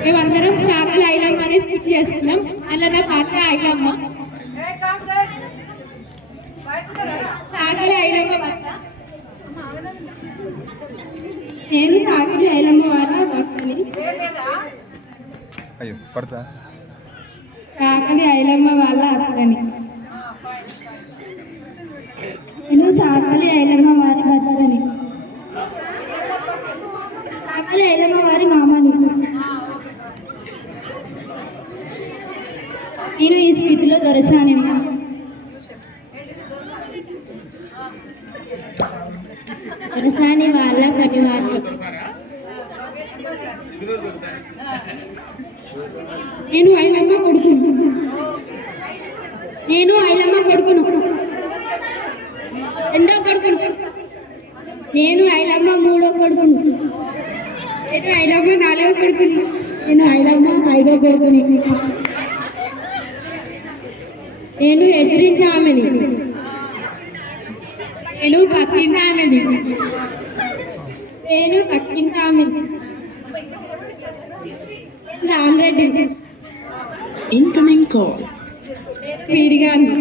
మేమందరం చాకలి ఐలమ్మ అనే స్కిట్ చేస్తున్నాం. అలా నా పాత్ర ఐలమ్మ. చాకలి ఐలమ్మ భర్త. నేను చాకలి ఐలమ్మ వారి భర్తని. చాకలి ఐలమ్మ వాళ్ళ అత్తని. నేను చాకలి ఐలమ్మ వారి భర్తని. చాకలి ఐలమ్మ వారి మామని. నేను ఈ స్కిట్లో దొరసాని. దొరసాని వాళ్ళ పనివాళ్ళు. నేను ఐలమ్మ కొడుకును. నేను ఐలమ్మ కొడుకును. రెండో కొడుకును. నేను ఐలమ్మ మూడో కొడుకును. నేను ఐలమ్మ నాలుగో కొడుకును. నేను ఐలమ్మ ఐదో కొడుకుని. నేను ఎదురింటి ఆమెని. నేను పక్కింటి ఆమెని. నేను పక్కింటి ఆమెని. రామరెడ్డి. Incoming call. వీరిగాని.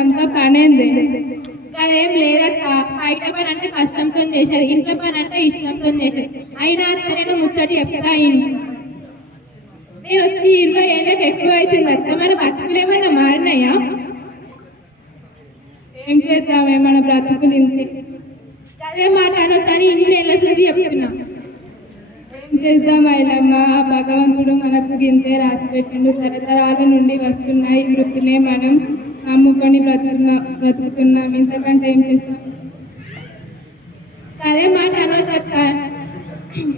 అంత పనేంది అదేం లేదక్క. బయట పని అంటే కష్టంతో చేసేది, ఇంట్లో పని అంటే ఇష్టంతో చేసేది. అయినా సరే ముచ్చటి చెప్తా. నేను వచ్చి 20 ఏళ్ళకి ఎక్కువ అవుతుంది అక్క. మన బతుకులు ఏమన్నా మారినాయా? ఏం చేద్దామే, మన బ్రతుకులు ఇంతే. అదే మాట అనో కానీ ఇన్ని ఏళ్ళ నుంచి చెప్తున్నా. ఏం చేద్దాం ఐలమ్మ, ఆ భగవంతుడు మనకు గింతే రాసి పెట్టిండు. తరతరాల నుండి వస్తున్నాయి వృత్తినే మనం నమ్ముకొని బ్రతుకుతున్నాం. ఇంతకంటే ఏం చేస్తాం? అదే మాట అనొచ్చ.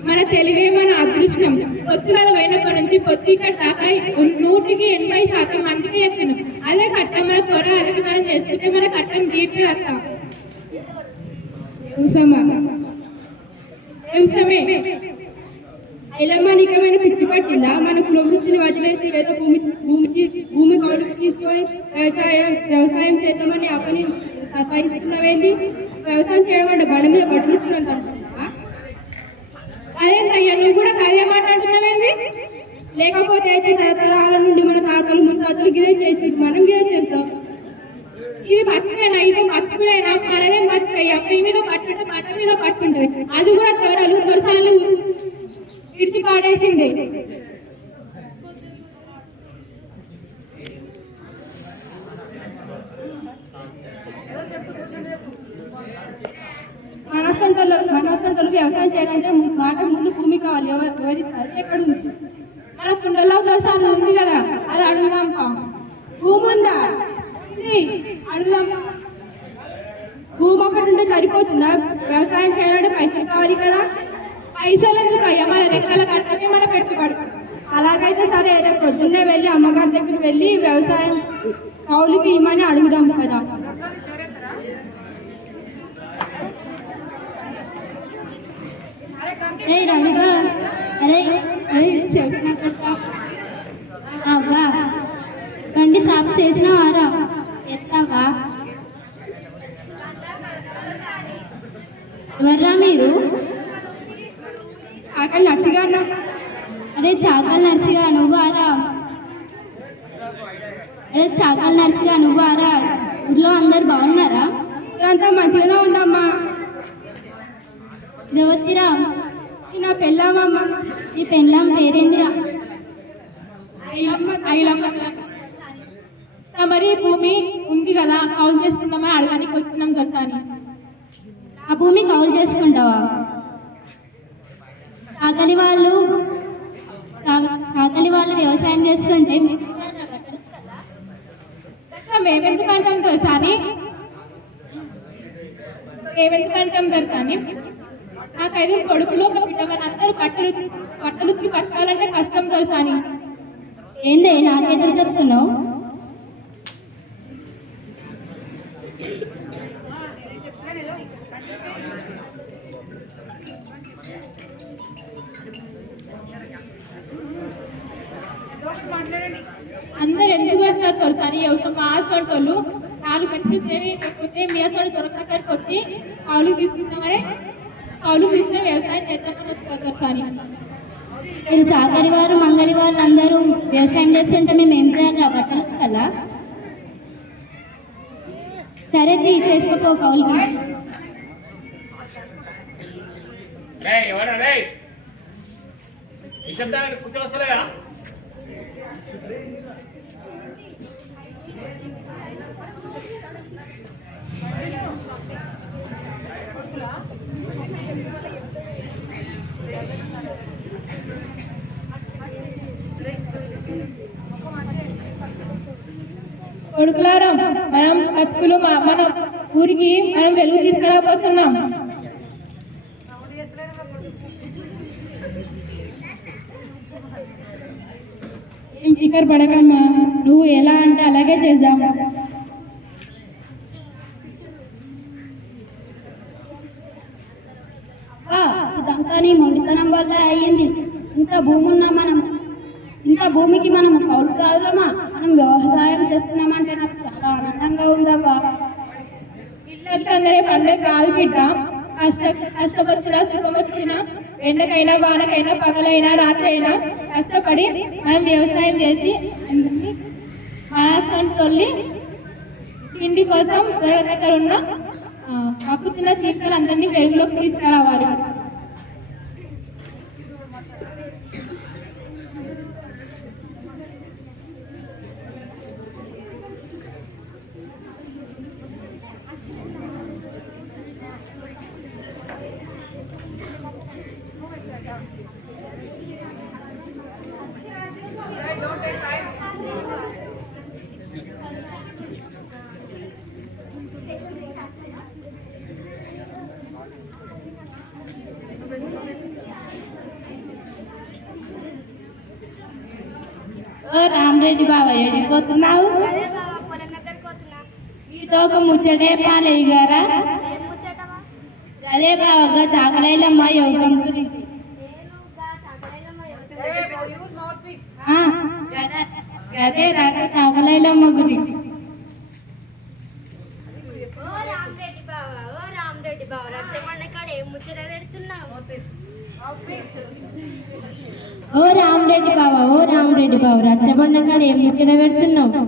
మన తెలివే మన అదృష్టం. పొత్తుగల పోయినప్పటి నుంచి పొత్తికట్ దాకా 100% మందికి ఎత్తున్నాం. అదే కట్టం మన పొర అలకి మనం చేసుకుంటే మన కట్టం తీర్చి వస్తాం. వ్యవసమే ఐలమ్మ నీకేమైనా పిచ్చి పట్టిందా? మన కులవృత్తిని వదిలేసి ఏదో భూమి కౌలుకు తీసుకొని వ్యవసాయం చేద్దామని ఆ పని సతాయిస్తున్నావేంటి? వ్యవసాయం చేయడం అంటే బండి మీద పట్టుకుంటున్నాను. అదేంటయ్యా, నువ్వు కూడా అదే మాట అంటున్నావేంటి? లేకపోతే అయితే తరతరాల నుండి మన తాతలు ముత్తాతలు గిదే చేసి మనం గిదే చేస్తాం. ఇది బతుకునేనా? ఇది బతుకునేనా? మనదే బతుకయ్యా. పై మీద పట్టుంటే మాట మీద పట్టుంటది. అది కూడా దొరసాలు విడిచి పాడేసింది. మనసంతలు వ్యవసాయం చేయాలంటే మాటకు ముందు భూమి కావాలి. ఎవరి ఎక్కడ ఉంది? మన కుండలో దోషాలు ఉంది కదా, అది అడుగుదాం. భూమి ఉందా? అడుగుదాం. భూమి ఒకటి ఉంటే సరిపోతుందా? వ్యవసాయం చేయాలంటే పైసలు కావాలి కదా. పైసలు ఎందుకు అయ్యా? మన లక్షల కట్టమే మన పెట్టుబడి. అలాగైతే సరే, రేపు పొద్దున్నే వెళ్ళి అమ్మగారి దగ్గర వెళ్ళి వ్యవసాయం కౌలుకి ఇమ్మని అడుగుదాం కదా. అరే రవిగా, అరే అవ్వా బండి సాపు చేసినావారా? ఎత్తావా? ఎవర్రా మీరు? చాకలి నర్సిగా అన్నా. అరే చాకలి నర్సిగా నువ్వారా? అరే చాకలి నర్సిగా నువ్వారా? ఊర్లో అందరు బాగున్నారా? ఊరంతా మంచిగానే ఉందమ్మా. ఇదవత్తిరా? నా పెళ్ళామమ్మ. నీ పెళ్ళాం పేరేందిరా? మరి భూమి ఉంది కదా, కౌలు చేసుకుందామని అడగానికి వచ్చినాం దొరసాని. ఆ భూమి కౌలు చేసుకుంటావా? చాకలి వాళ్ళు వ్యవసాయం చేస్తుంటే మేమెందుకంటాం దొరసాని? మేమెందుకంటాం దొరసాని? నాకు 5 కొడుకులు, ఒక బిడ్డ. అందరూ పట్టలుకి బతకాలంటే కష్టం దొరసాని. ఏందే నాకెదురు చెప్తున్నావు? ఉన్నారు తొలసారి వ్యవసాయం మాస్ వాళ్ళు 4 మంది లేకపోతే మీ అసలు దొరకడానికి వచ్చి కౌలు తీసుకుందామని వ్యవసాయం చేద్దామని వస్తారు తొలసారి. మీరు చాకరి వారు మంగళి వాళ్ళు అందరూ వ్యవసాయం చేస్తుంటే మేము ఏం చేయాలి బట్టలు కదా? సరే చేసుకోపో కౌలుకి. కొడుకులారా, మనం బతుకులు మన ఊరికి మనం వెలుగు తీసుకురాబోతున్నాం. ఏం ఫికర్ పడకమ్మా, నువ్వు ఎలా అంటే అలాగే చేద్దాం. ఇదంతా నీ మొండితనం వల్ల అయ్యింది. ఇంత భూమికి మనం కౌలు కాదులమా, మనం వ్యవసాయం చేస్తున్నామంటే నాకు చాలా ఆనందంగా ఉందబ్బా. పిల్లలకి అందరే పండుగ కాదు బిడ్డ. కష్టం వచ్చినా సుఖం వచ్చినా ఎండకైనా వానకైనా పగలైనా రాత్రి అయినా కష్టపడి మనం వ్యవసాయం చేసి మనస్సుని తొల్లి తిండి కోసం దొరల దగ్గర ఉన్న పక్కుతున్న జీవితాలు అందరినీ వెలుగులోకి తీసుకురావాలి. రామరెడ్డి బాబా ఎడిపోతున్నావు? మీతో ఒక ముచ్చటే పాలయ్య గారా? అదే బాగా చాకలైలమ్మ వ్యవసాయం గురించి. అదే చాకలైలమ్మ గురించి. ఓ రామరెడ్డి బాబా రచ్చబండ కాడ ఏం ముచ్చట పెడుతున్నావు?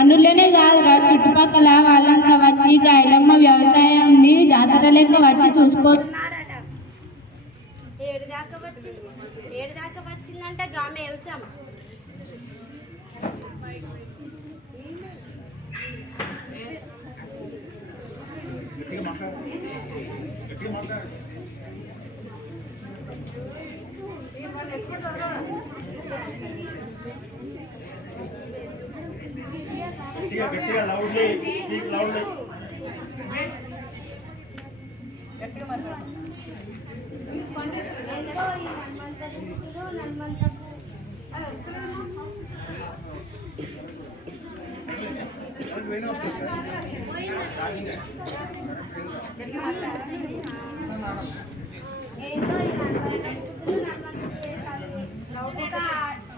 అందులోనే కాదురా, చుట్టుపక్కల వాళ్ళంతా వచ్చి గాయలమ్మ వ్యవసాయాన్ని జాతర లెక్క వచ్చి చూసుకోతున్నారట. ఏడు దాకా వచ్చిందంటే గామె వ్యవసాయం. గట్టిగా లౌడ్లీ స్పీక్ లౌడ్లీ.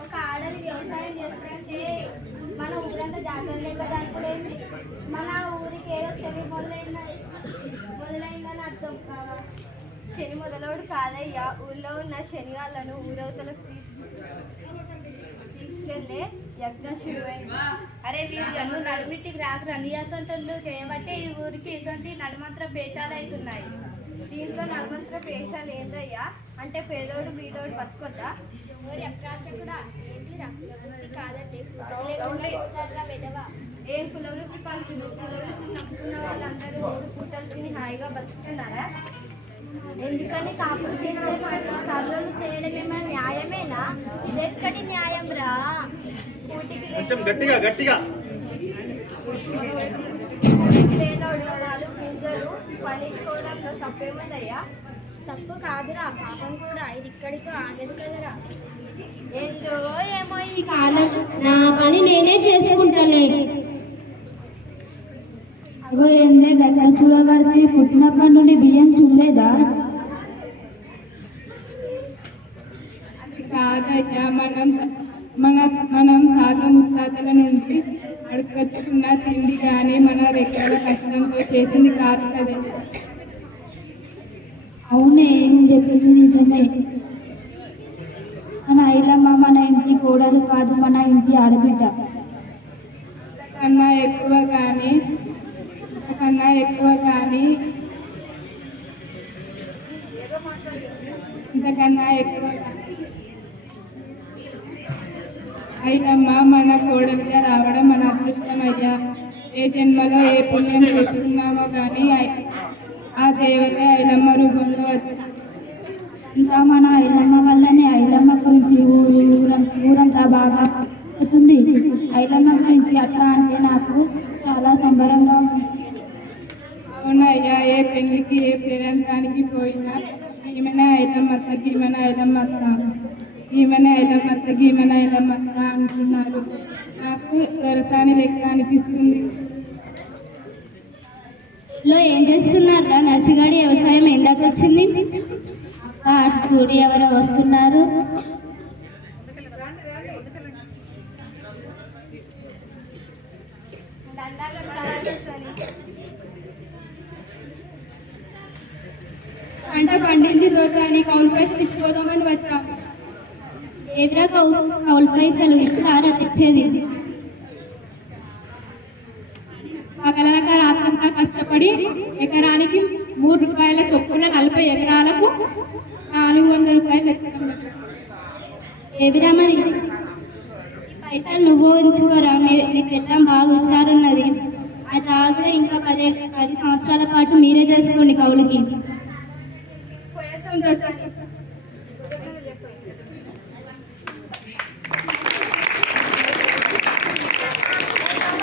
ఒక ఆడది వ్యవసాయం చేస్తుంటే మన ఊరంతా జాతర లేక దానిపడేసి మన ఊరికి ఏదో శని మొదలైందని అర్థం. శని మొదలవుడు కాదయ్యా, ఊళ్ళో ఉన్న శనిగాళ్ళను ఊరవతలకు తీసుకెళ్ళే యజ్ఞం శురువైంది. అరే వీళ్ళు అన్ను నడుమిట్టికి రాక నియాసంతులు చేయబట్టి ఈ ఊరికి ఇసంటి నడుమంత్ర పేషాలు అవుతున్నాయి. దీంట్లో నడుమంత్ర పేషాలు ఏందయ్యా అంటే పేదోడు బీదోడు బతుకొద్దా? కూడా కాదండి, ఏం కులవృత్తి పంతులు కులవృత్తి నమ్ముకున్న వాళ్ళందరూ 3 పూటలు తిని హాయిగా బతుకుతున్నారా? ఎందుకని కాపులు కర్రలు చేయడమేమో న్యాయమేనా? ఇదెక్కడి న్యాయం రా? గట్టిగా లేనోడు వాళ్ళు గింజలు పండించుకోవడంలో తప్పేముందయ్యా? తప్పు కాదురా, పాపం కూడా. ఇది ఇక్కడితో ఆగదు కదరా. ఏంటో ఏమో ఈ కాలం, నా పని నేనే చేసుకుంటలే. అగో ఏందే గట్ల చూడబడితే పుట్టినప్పటి నుండి బియ్యం చూడలేదా? కాదయ్యా, మనం మనం తాత ముత్తాతల నుండి అడుకొచ్చుకున్న తిండి కానీ మన రెక్కల కష్టంతో చేసింది కాదు కదా. అవునే, నువ్వు చెప్పింది నిజమే. మన ఐలమ్మ మన ఇంటి కోడలు కాదు, మన ఇంటి ఆడబిడ్డ. కన్నా ఎక్కువ కానీ ఇంతకన్నా ఎక్కువ ఐలమ్మ మన కోడలుగా రావడం మన అదృష్టమయ్యా. ఏ జన్మలో ఏ పుణ్యం చేసుకున్నామో కానీ ఆ దేవత ఐలమ్మ రూపంలో వచ్చింది. ఇంకా మన ఐలమ్మ వల్లనే ఐలమ్మ గురించి ఊరంతా బాగా అవుతుంది. ఐలమ్మ గురించి అట్లా అంటే నాకు చాలా సంబరంగా ఉంది. అవునయ్యా, ఏ పెళ్లికి ఏ పేరంటానికి పోయినా ఈమెన ఐలమ్మత్త గీమెన ఐలమ్మత్త ఈమెన ఐలమ్మత్త గీమెన ఐలమ్మత్త అంటున్నారు. నాకు దొరసాని లెక్క అనిపిస్తుంది. లో ఏం చేస్తున్నారా? నర్సిగాడి వ్యవసాయం ఎందాక వచ్చింది? అటు చూడు, ఎవరో వస్తున్నారు. పంట పండింది దొరసాని, కౌలు పైసలు ఇచ్చిపోదామని వచ్చాం. ఎవరా కౌలు పైసలు ఇప్పుడు ఆరా తెచ్చేది? పగలనక రాత్రంతా కష్టపడి ఎకరానికి 3 రూపాయల చొప్పున 40 ఎకరాలకు 400 రూపాయలు తెచ్చడం. ఎవరా మరి? పైసలు నువ్వు ఉంచుకోరా, నీకు వెళ్ళాం బాగా హుషారున్నది. ఆ జాగ్రత్త ఇంకా 10 సంవత్సరాల పాటు మీరే చేసుకోండి కౌలుకి. పోయేస్తాం దొరసాని.